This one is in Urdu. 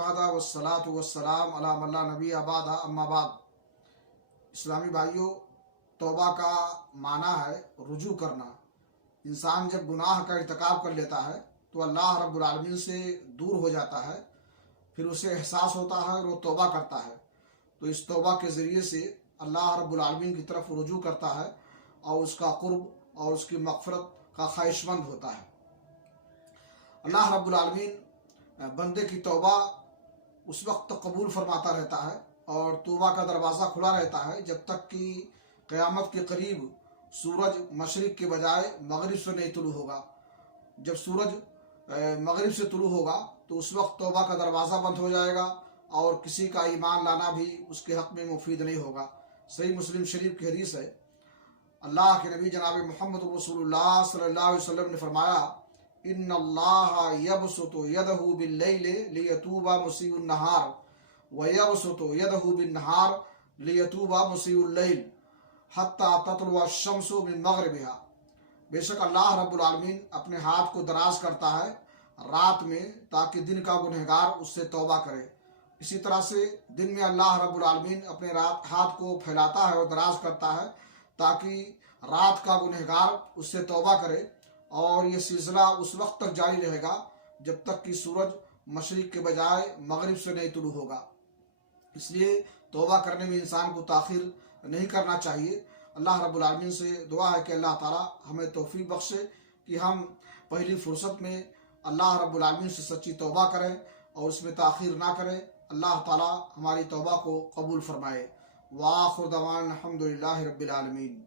وحدہ والصلاۃ والسلام علی من لا نبی بعد اما بعد۔ اسلامی بھائیوں، توبہ کا معنی ہے رجوع کرنا۔ انسان جب گناہ کا ارتکاب کر لیتا ہے تو اللہ رب العالمین سے دور ہو جاتا ہے، پھر اسے احساس ہوتا ہے اور وہ توبہ کرتا ہے، تو اس توبہ کے ذریعے سے اللہ رب العالمین کی طرف رجوع کرتا ہے اور اس کا قرب اور اس کی مغفرت کا خواہش مند ہوتا ہے۔ اللہ رب العالمین بندے کی توبہ اس وقت قبول فرماتا رہتا ہے اور توبہ کا دروازہ کھلا رہتا ہے جب تک کہ قیامت کے قریب سورج مشرق کے بجائے مغرب سے نہیں طلوع ہوگا۔ جب سورج مغرب سے طلوع ہوگا تو اس وقت توبہ کا دروازہ بند ہو جائے گا اور کسی کا ایمان لانا بھی اس کے حق میں مفید نہیں ہوگا۔ صحیح مسلم شریف کی حدیث ہے، اللہ کے نبی جناب محمد رسول اللہ صلی اللہ علیہ وسلم نے فرمایا، ان اللہ یبسط یدہ باللیل لیتوب مسیء النہار ویبسط یدہ بالنہار لیتوب مسیء اللیل حتی تطلع الشمس من مغربها۔ بے شک اللہ رب العالمین اپنے ہاتھ کو دراز کرتا ہے رات میں تاکہ دن کا گنہگار اس سے توبہ کرے۔ اسی طرح سے دن میں اللہ رب العالمین اپنے ہاتھ کو پھیلاتا ہے اور دراز کرتا ہے تاکہ رات کا گنہگار اس سے توبہ کرے، اور یہ سلسلہ اس وقت تک جاری رہے گا جب تک کہ سورج مشرق کے بجائے مغرب سے نہیں طلوع ہوگا۔ اس لیے توبہ کرنے میں انسان کو تاخیر نہیں کرنا چاہیے۔ اللہ رب العالمین سے دعا ہے کہ اللہ تعالی ہمیں توفیق بخشے کہ ہم پہلی فرصت میں اللہ رب العالمین سے سچی توبہ کریں اور اس میں تاخیر نہ کریں۔ اللہ تعالی ہماری توبہ کو قبول فرمائے۔ وآخر دعوانا الحمدللہ رب العالمین۔